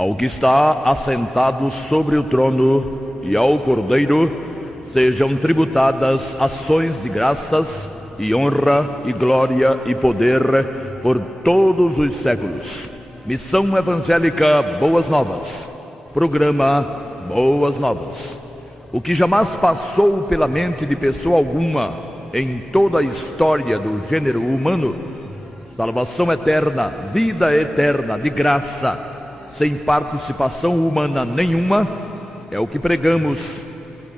Ao que está assentado sobre o trono e ao Cordeiro sejam tributadas ações de graças e honra e glória e poder por todos os séculos. Missão Evangélica Boas Novas. Programa Boas Novas. O que jamais passou pela mente de pessoa alguma em toda a história do gênero humano, salvação eterna, vida eterna de graça, sem participação humana nenhuma, é o que pregamos,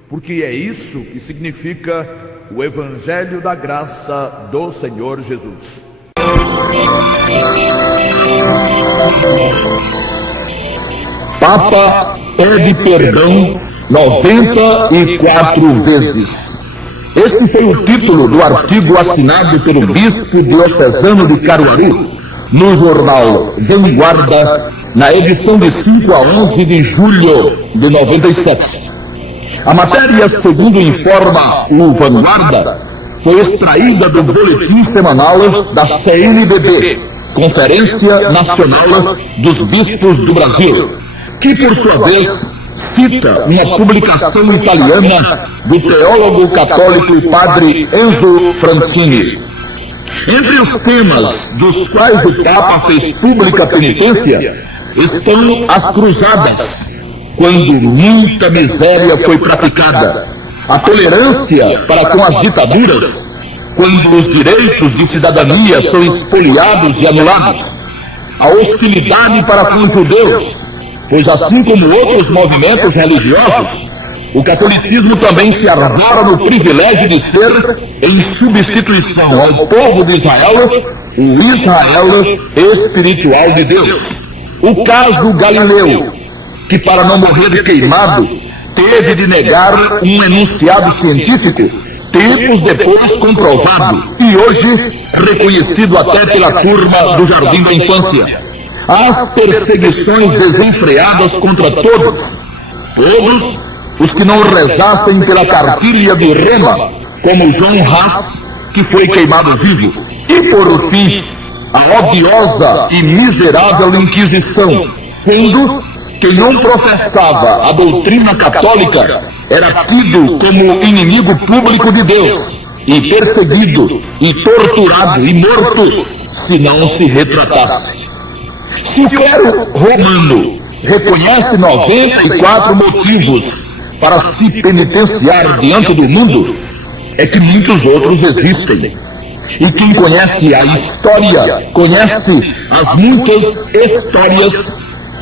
porque é isso que significa o Evangelho da Graça do Senhor Jesus. Papa pede perdão 94 vezes. Esse foi o título do artigo assinado pelo bispo diocesano de Caruaru, no jornal Vanguarda, na edição de 5 a 11 de julho de 97. A matéria, segundo informa o Vanguarda, foi extraída do boletim semanal da CNBB, Conferência Nacional dos Bispos do Brasil, que por sua vez cita uma publicação italiana do teólogo católico padre Enzo Francini. Entre os temas dos quais o Papa fez pública penitência estão as cruzadas, quando muita miséria foi praticada, a tolerância para com as ditaduras, quando os direitos de cidadania são espoliados e anulados, a hostilidade para com os judeus, pois assim como outros movimentos religiosos, o catolicismo também se arvora no privilégio de ser, em substituição ao povo de Israel, o Israel espiritual de Deus. O caso Galileu, que para não morrer queimado, teve de negar um enunciado científico, tempos depois comprovado e hoje reconhecido até pela turma do Jardim da Infância. As perseguições desenfreadas contra todos os que não rezassem pela cartilha de Roma, como João Haas, que foi queimado vivo. E por fim, a odiosa e miserável Inquisição, quando quem não professava a doutrina católica era tido como inimigo público de Deus, e perseguido, e torturado, e morto, se não se retratasse. Se o clero romano reconhece 94 motivos para se penitenciar diante do mundo, é que muitos outros existem. E quem conhece a história, conhece as muitas histórias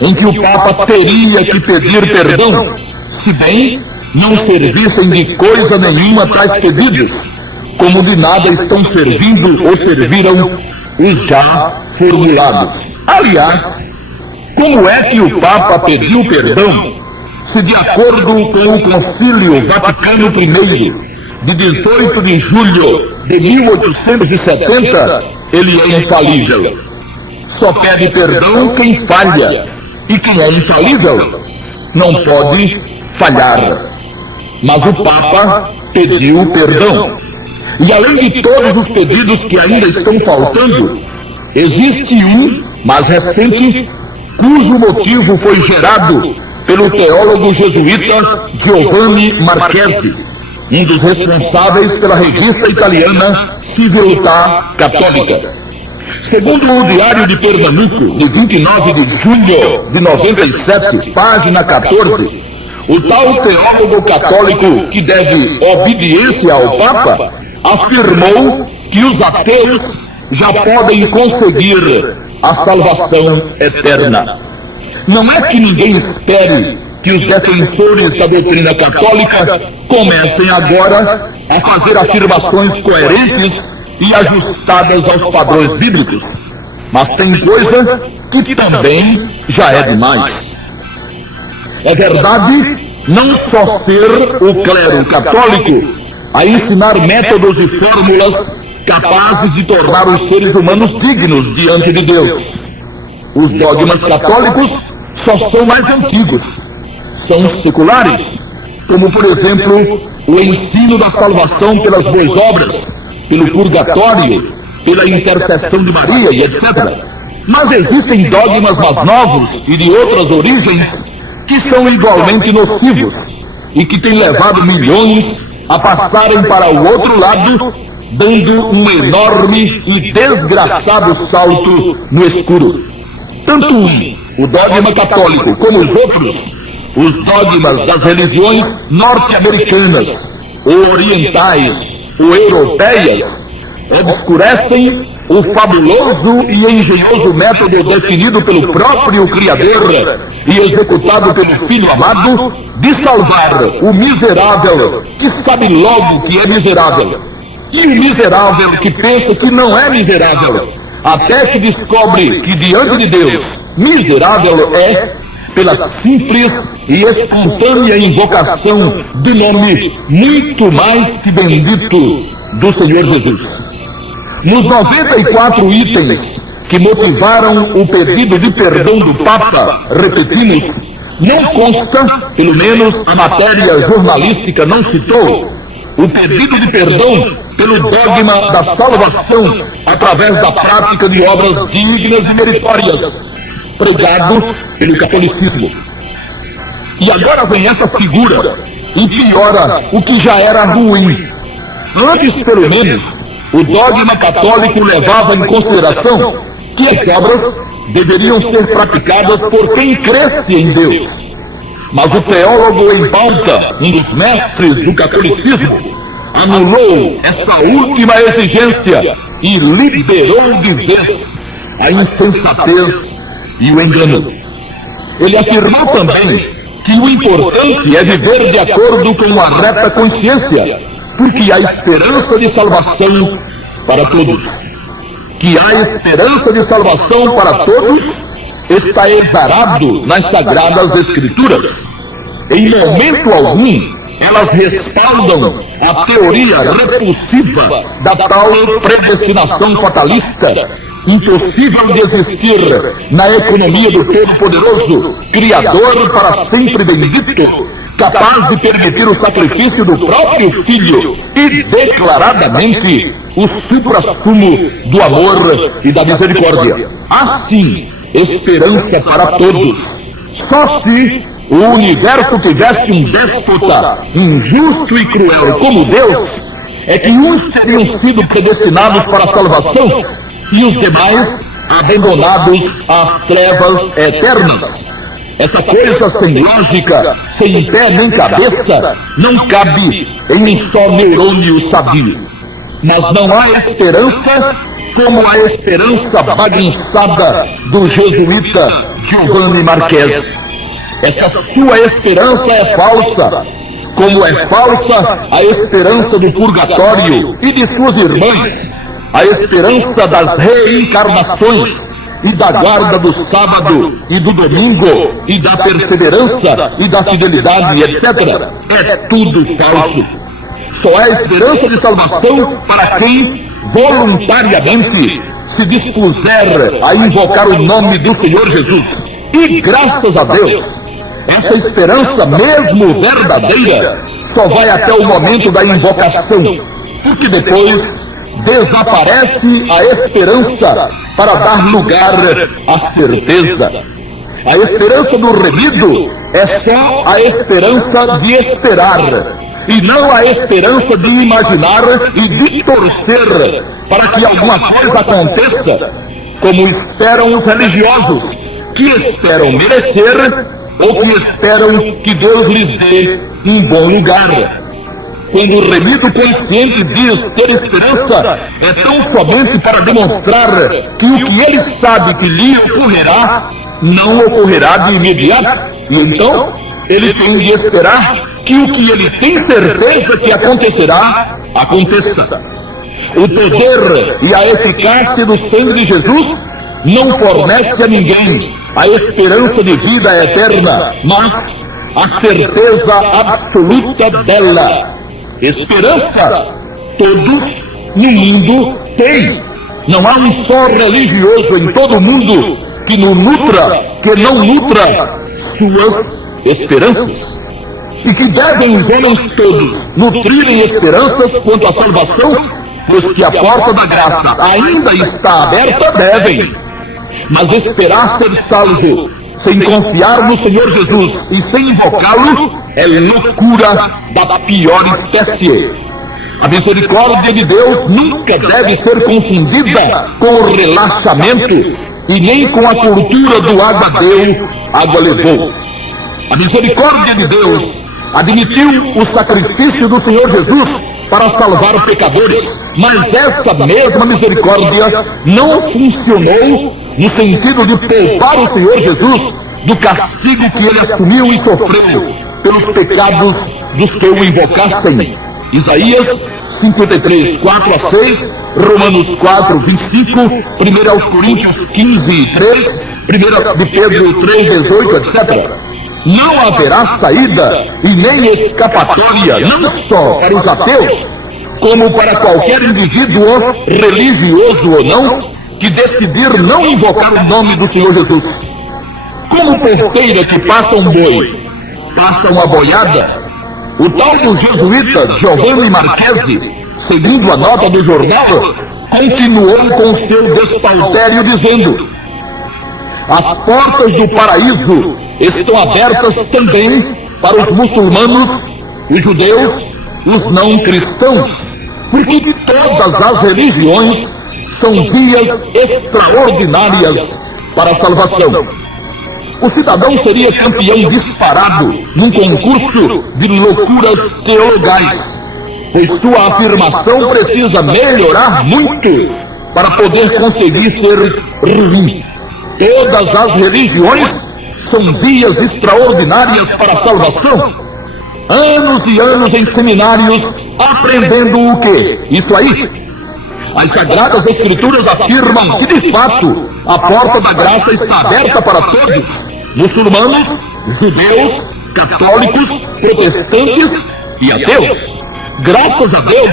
em que o Papa teria que pedir perdão, se bem não servissem de coisa nenhuma tais pedidos, como de nada estão servindo ou serviram os já formulados. Aliás, como é que o Papa pediu perdão, se de acordo com o Concílio Vaticano I, de 18 de julho de 1870, ele é infalível? Só pede perdão quem falha, e quem é infalível não pode falhar. Mas o Papa pediu perdão. E além de todos os pedidos que ainda estão faltando, existe um, mais recente, cujo motivo foi gerado pelo teólogo jesuíta Giovanni Marchetti, um dos responsáveis pela revista italiana Civiltà Católica. Segundo o Diário de Pernambuco, de 29 de julho de 97, página 14, o tal teólogo católico que deve obediência ao Papa afirmou que os ateus já podem conseguir a salvação eterna. Não é que ninguém espere que os defensores da doutrina católica comecem agora a fazer afirmações coerentes e ajustadas aos padrões bíblicos, mas tem coisa que também já é demais. É verdade não só ser o clero católico a ensinar métodos e fórmulas capazes de tornar os seres humanos dignos diante de Deus. Os dogmas católicos só são mais antigos, são seculares, como por exemplo o ensino da salvação pelas boas obras, pelo purgatório, pela intercessão de Maria e etc. Mas existem dogmas mais novos e de outras origens que são igualmente nocivos e que têm levado milhões a passarem para o outro lado, dando um enorme e desgraçado salto no escuro. Tanto o dogma católico como os outros, os dogmas das religiões norte-americanas, ou orientais, ou europeias, obscurecem o fabuloso e engenhoso método definido pelo próprio Criador e executado pelo Filho amado de salvar o miserável que sabe logo que é miserável, e o miserável que pensa que não é miserável, até que descobre que diante de Deus miserável é, pela simples e espontânea invocação do nome muito mais que bendito do Senhor Jesus. Nos 94 itens que motivaram o pedido de perdão do Papa, repetimos, não consta, pelo menos a matéria jornalística não citou, o pedido de perdão pelo dogma da salvação através da prática de obras dignas e meritórias, pregado pelo catolicismo. E agora vem essa figura e piora o que já era ruim. Antes, pelo menos, o dogma católico levava em consideração que as obras deveriam ser praticadas por quem cresce em Deus. Mas o teólogo em pauta, um dos mestres do catolicismo, anulou essa última exigência e liberou de vez a insensatez e o engano. Ele afirmou também que o importante é viver de acordo com a reta consciência, porque há esperança de salvação para todos. Que há esperança de salvação para todos está exarado nas Sagradas Escrituras. Em momento algum, elas respaldam a teoria repulsiva da tal predestinação fatalista, impossível de existir na economia do Todo-Poderoso, Criador para sempre bendito, capaz de permitir o sacrifício do próprio Filho e declaradamente o suprassumo do amor e da misericórdia. Assim, esperança para todos. Só se o universo tivesse um déspota injusto e cruel como Deus, é que uns teriam sido predestinados para a salvação e os demais abandonados às trevas eternas. Essa coisa sem lógica, sem pé nem cabeça, não cabe em um só neurônio sadio. Mas não há esperança como a esperança bagunçada do jesuíta Giovanni Marques. Essa sua esperança é falsa, como é falsa a esperança do purgatório e de suas irmãs, a esperança das reencarnações e da guarda do sábado e do domingo e da perseverança e da fidelidade, etc. É tudo falso. Só há esperança de salvação para quem voluntariamente se dispuser a invocar o nome do Senhor Jesus. E graças a Deus, essa esperança mesmo verdadeira só vai até o momento da invocação, porque depois desaparece a esperança para dar lugar à certeza. A esperança do remido é só a esperança de esperar, e não a esperança de imaginar e de torcer para que alguma coisa aconteça, como esperam os religiosos, que esperam merecer ou que esperam que Deus lhes dê um bom lugar. Quando o remido consciente diz ter esperança, é tão somente para demonstrar que o que ele sabe que lhe ocorrerá, não ocorrerá de imediato, e então ele tem de esperar que o que ele tem certeza que acontecerá, aconteça. O poder e a eficácia do sangue de Jesus não fornece a ninguém a esperança de vida eterna, mas a certeza absoluta dela. Esperança, todos no mundo têm. Não há um só religioso em todo o mundo que não nutra suas esperanças. E que devem os homens todos nutrirem esperanças quanto à salvação, pois que a porta da graça ainda está aberta, devem. Mas esperar ser salvo sem confiar no Senhor Jesus e sem invocá-lo é loucura da pior espécie. A misericórdia de Deus nunca deve ser confundida com o relaxamento e nem com a cultura do água deu, água levou. A misericórdia de Deus admitiu o sacrifício do Senhor Jesus para salvar pecadores, mas essa mesma misericórdia não funcionou no sentido de poupar o Senhor Jesus do castigo que ele assumiu e sofreu pelos pecados dos que o invocassem. Isaías 53, 4 a 6, Romanos 4, 25, 1 Coríntios 15, 3, 1 de Pedro 3, 18, etc. Não haverá saída e nem escapatória, não só para os ateus, como para qualquer indivíduo, religioso ou não, que decidir não invocar o nome do Senhor Jesus. Como porteira que passa um boi, passa uma boiada, o tal do jesuíta Giovanni Marchesi, segundo a nota do jornal, continuou com seu despautério dizendo: as portas do paraíso estão abertas também para os muçulmanos, os judeus, os não cristãos, porque todas as religiões são vias extraordinárias para a salvação. O cidadão seria campeão disparado num concurso de loucuras teologais, pois sua afirmação precisa melhorar muito para poder conseguir ser ruim. Todas as religiões são vias extraordinárias para a salvação. Anos e anos em seminários aprendendo o quê? Isso aí. As Sagradas Escrituras afirmam que, de fato, a porta da graça está aberta para todos: muçulmanos, judeus, católicos, protestantes e ateus. Graças a Deus,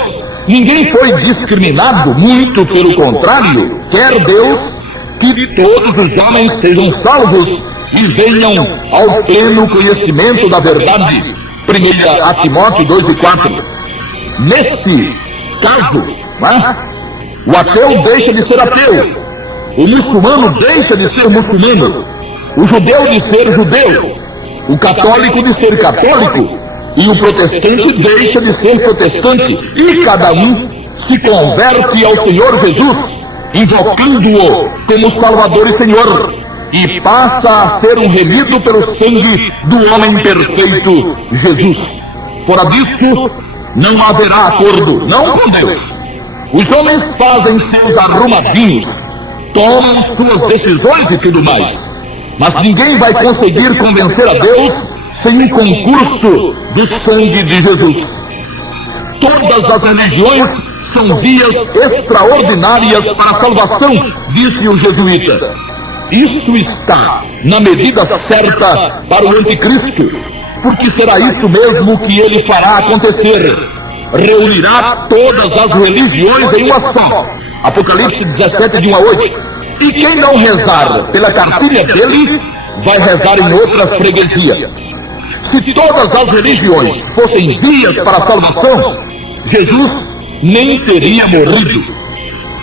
ninguém foi discriminado, muito pelo contrário. Quer Deus que todos os homens sejam salvos e venham ao pleno conhecimento da verdade. 1 Timóteo 2 e 4. Nesse caso, o ateu deixa de ser ateu, o muçulmano deixa de ser muçulmano, o judeu de ser judeu, o católico de ser católico e o protestante deixa de ser protestante, e cada um se converte ao Senhor Jesus, invocando-o como Salvador e Senhor, e passa a ser um remido pelo sangue do homem perfeito, Jesus. Fora disso, não haverá acordo, não com Deus. Os homens fazem seus arrumadinhos, tomam suas decisões e tudo mais, mas ninguém vai conseguir convencer a Deus sem um concurso do sangue de Jesus. Todas as religiões são vias extraordinárias para a salvação, disse o jesuíta. Isso está na medida certa para o anticristo, porque será isso mesmo que ele fará acontecer. Reunirá todas as religiões em uma só. Apocalipse 17, de 1 a 8. E quem não rezar pela cartilha dele, vai rezar em outra freguesia. Se todas as religiões fossem vias para a salvação, Jesus nem teria morrido.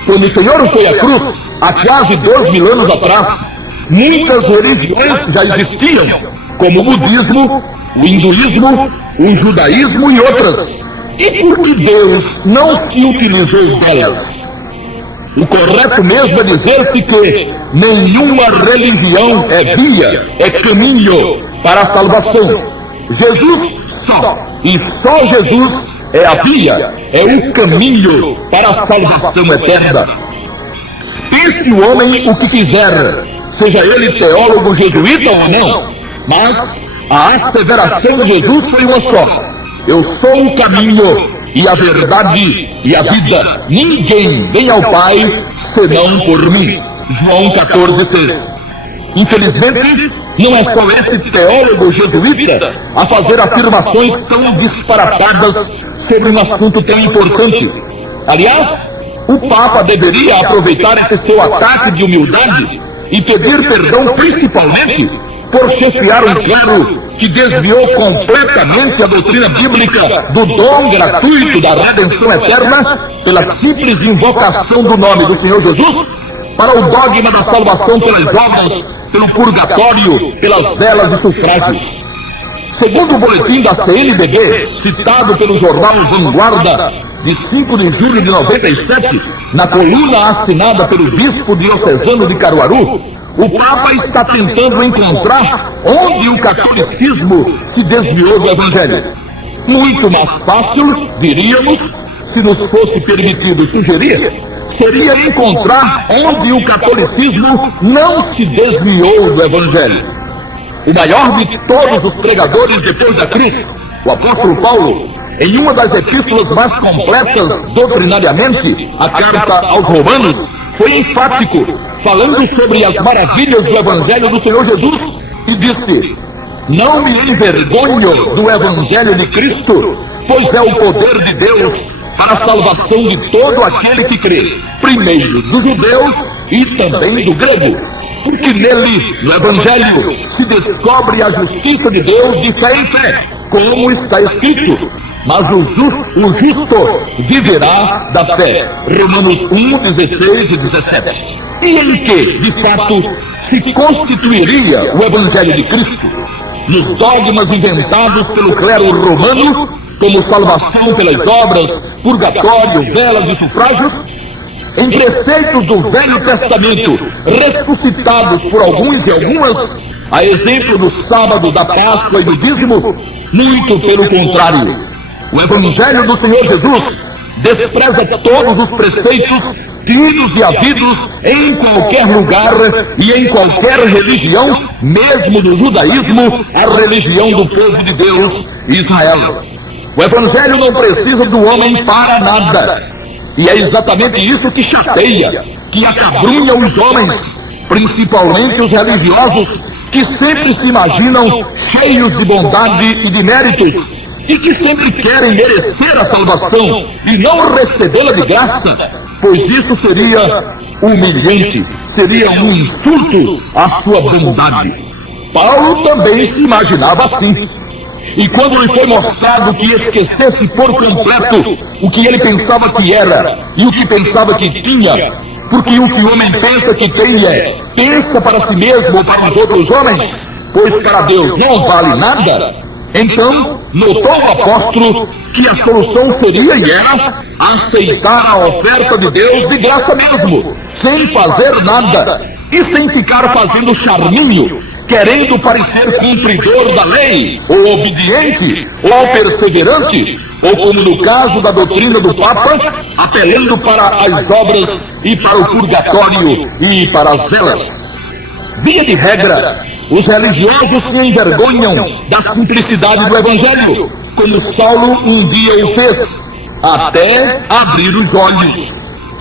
Quando o Senhor foi à cruz, há quase 2000 anos atrás, muitas religiões já existiam, como o budismo, o hinduísmo, o judaísmo e outras. E por que Deus não se utilizou delas? O correto mesmo é dizer-se que nenhuma religião é via, é caminho para a salvação. Jesus só, e só Jesus é a via, é o caminho para a salvação eterna. Pense o homem o que quiser, seja ele teólogo jesuíta ou não, mas a asseveração de Jesus foi uma só: eu sou o caminho e a verdade e a vida. Ninguém vem ao Pai senão por mim. João 14:6. Infelizmente, não é só esse teólogo jesuíta a fazer afirmações tão disparatadas sobre um assunto tão importante. Aliás, o Papa deveria aproveitar esse seu ataque de humildade e pedir perdão principalmente por chefiar um clero que desviou completamente a doutrina bíblica do dom gratuito da redenção eterna pela simples invocação do nome do Senhor Jesus, para o dogma da salvação pelas obras, pelo purgatório, pelas velas e sufrágios. Segundo o boletim da CNBB, citado pelo jornal Vanguarda, de 5 de julho de 97, na coluna assinada pelo bispo diocesano de Caruaru, o Papa está tentando encontrar onde o catolicismo se desviou do Evangelho. Muito mais fácil, diríamos, se nos fosse permitido sugerir, seria encontrar onde o catolicismo não se desviou do Evangelho. O maior de todos os pregadores depois da Cristo, o apóstolo Paulo, em uma das epístolas mais completas doutrinariamente, a carta aos Romanos, foi enfático, falando sobre as maravilhas do Evangelho do Senhor Jesus, e disse: não me envergonho do Evangelho de Cristo, pois é o poder de Deus para a salvação de todo aquele que crê, primeiro do judeu e também do grego. Porque nele, no Evangelho, se descobre a justiça de Deus de fé em fé, como está escrito: mas o justo viverá da fé. Romanos 1, 16 e 17. E em que, de fato, se constituiria o Evangelho de Cristo? Nos dogmas inventados pelo clero romano, como salvação pelas obras, purgatório, velas e sufrágios? Em preceitos do Velho Testamento, ressuscitados por alguns e algumas, a exemplo do sábado, da Páscoa e do dízimo? Muito pelo contrário. O Evangelho do Senhor Jesus despreza todos os preceitos tidos e havidos em qualquer lugar e em qualquer religião, mesmo do judaísmo, a religião do povo de Deus, Israel. O Evangelho não precisa do homem para nada. E é exatamente isso que chateia, que acabrunha os homens, principalmente os religiosos, que sempre se imaginam cheios de bondade e de méritos, e que sempre querem merecer a salvação e não recebê-la de graça, pois isso seria humilhante, seria um insulto à sua bondade. Paulo também se imaginava assim. E quando lhe foi mostrado que esquecesse por completo o que ele pensava que era e o que pensava que tinha, porque o que o homem pensa que tem pensa para si mesmo ou para os outros homens, pois para Deus não vale nada, então notou o apóstolo que a solução seria e era aceitar a oferta de Deus de graça mesmo, sem fazer nada e sem ficar fazendo charminho, querendo parecer cumpridor da lei, ou obediente, ou perseverante, ou como no caso da doutrina do Papa, apelando para as obras e para o purgatório e para as velas. Via de regra, os religiosos se envergonham da simplicidade do Evangelho, como Saulo um dia o fez, até abrir os olhos.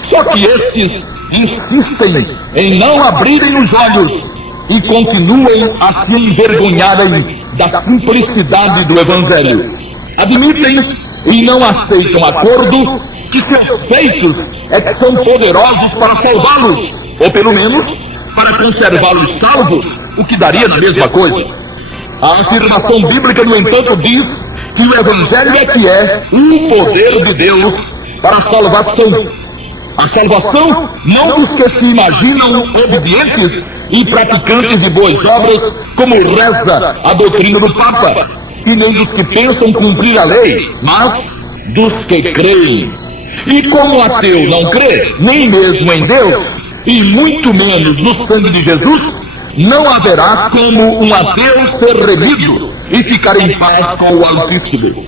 Só que estes insistem em não abrirem os olhos e continuam a se envergonharem da simplicidade do Evangelho. Admitem e não aceitam acordo que seus feitos é que são poderosos para salvá-los, ou pelo menos para conservá-los salvos, o que daria na mesma coisa. A afirmação bíblica, no entanto, diz que o Evangelho é que é o poder de Deus para a salvação. A salvação não dos que se imaginam obedientes e praticantes de boas obras, como reza a doutrina do Papa, e nem dos que pensam cumprir a lei, mas dos que creem. E como o ateu não crê, nem mesmo em Deus, e muito menos no sangue de Jesus, não haverá como um ateu ser remido e ficar em paz com o Altíssimo.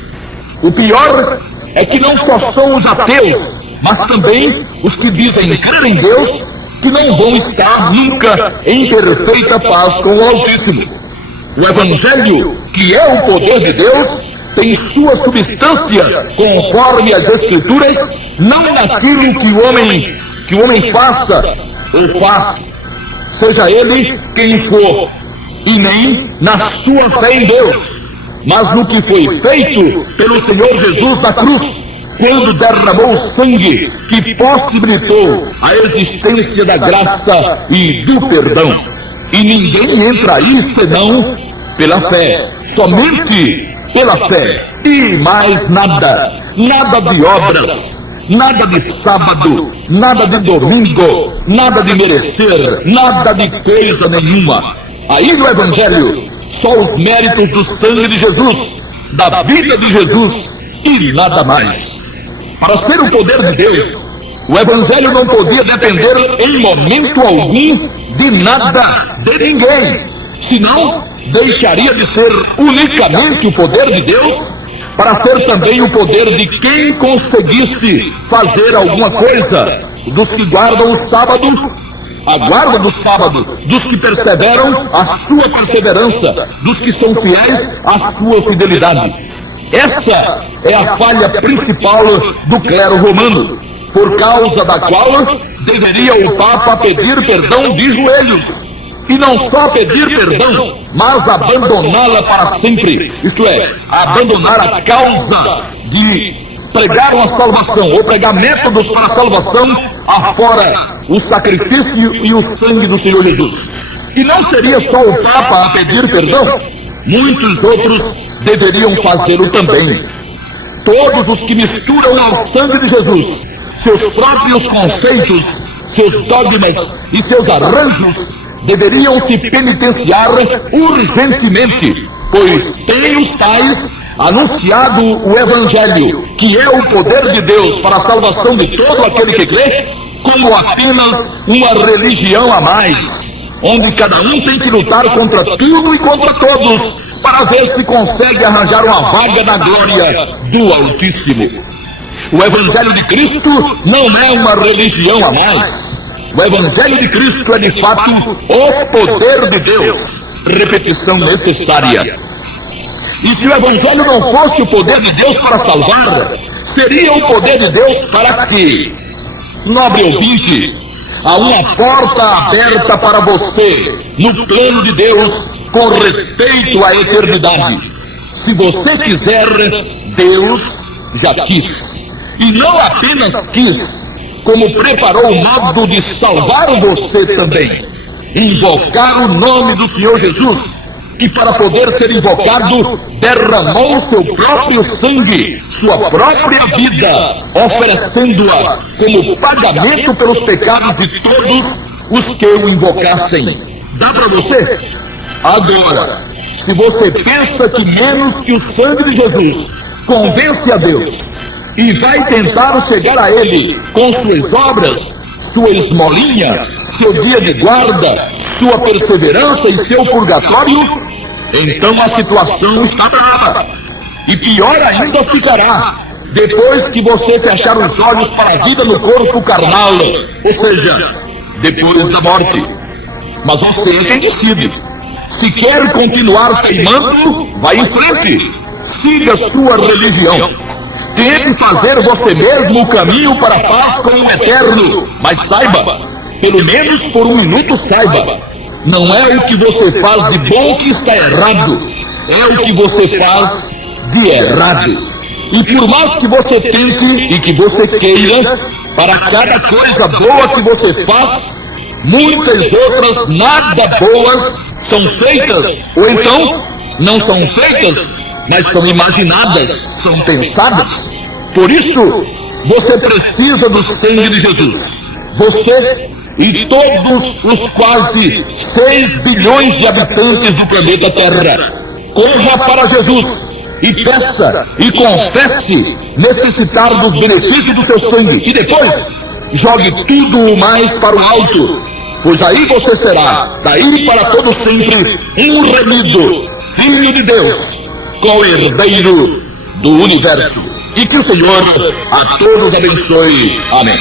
O pior é que não só são os ateus, mas também os que dizem crer em Deus, que não vão estar nunca em perfeita paz com o Altíssimo. O Evangelho, que é o poder de Deus, tem sua substância, conforme as Escrituras, não naquilo que o homem faça ou faz, seja ele quem for, e nem na sua fé em Deus, mas no que foi feito pelo Senhor Jesus na cruz, quando derramou o sangue que possibilitou a existência da graça e do perdão. E ninguém entra aí senão pela fé, somente pela fé, e mais nada, nada de obras. nada de sábado, nada de domingo, nada de merecer, nada de coisa nenhuma. Aí no Evangelho, só os méritos do sangue de Jesus, da vida de Jesus e nada mais. Para ser o poder de Deus, o Evangelho não podia depender em momento algum de nada, de ninguém, senão deixaria de ser unicamente o poder de Deus para ser também o poder de quem conseguisse fazer alguma coisa, dos que guardam o sábado, a guarda do sábado, dos que perseveram, a sua perseverança, dos que são fiéis, a sua fidelidade. Essa é a falha principal do clero romano, por causa da qual deveria o Papa pedir perdão de joelhos. E não só pedir perdão, mas abandoná-la para sempre. Isto é, abandonar a causa de pregar uma salvação, ou pregar métodos para a salvação, afora o sacrifício e o sangue do Senhor Jesus. E não seria só o Papa a pedir perdão, muitos outros deveriam fazê-lo também. Todos os que misturam ao sangue de Jesus seus próprios conceitos, seus dogmas e seus arranjos, deveriam se penitenciar urgentemente, pois tem os tais anunciado o Evangelho, que é o poder de Deus para a salvação de todo aquele que crê, como apenas uma religião a mais, onde cada um tem que lutar contra tudo e contra todos, para ver se consegue arranjar uma vaga na glória do Altíssimo. O Evangelho de Cristo não é uma religião a mais. O Evangelho de Cristo é de fato o poder de Deus. Repetição necessária. E se o Evangelho não fosse o poder de Deus para salvar, seria o poder de Deus para quê? Nobre ouvinte, há uma porta aberta para você no plano de Deus com respeito à eternidade. Se você quiser, Deus já quis. E não apenas quis, como preparou o modo de salvar você também. Invocar o nome do Senhor Jesus, que para poder ser invocado, derramou seu próprio sangue, sua própria vida, oferecendo-a como pagamento pelos pecados de todos os que o invocassem. Dá para você? Agora, se você pensa que menos que o sangue de Jesus convence a Deus, e vai tentar chegar a Ele com suas obras, sua esmolinha, seu dia de guarda, sua perseverança e seu purgatório, então a situação está brava. E pior ainda ficará, depois que você fechar os olhos para a vida no corpo carnal, ou seja, depois da morte. Mas você é quem decide. Se quer continuar teimando, vai em frente, siga sua religião. Tente fazer você mesmo o caminho para a paz com o Eterno, mas saiba, pelo menos por um minuto saiba, não é o que você faz de bom que está errado, é o que você faz de errado. E por mais que você tente e que você queira, para cada coisa boa que você faz, muitas outras nada boas são feitas, ou então não são feitas, mas são imaginadas, são pensadas. Por isso, você precisa do sangue de Jesus. Você e todos os quase 6 bilhões de habitantes do planeta Terra. Corra para Jesus e peça e confesse necessitar dos benefícios do seu sangue. E depois, jogue tudo o mais para o alto, pois aí você será, daí para todo sempre, um remido, filho de Deus, co-herdeiro do universo. E que o Senhor a todos abençoe. Amém.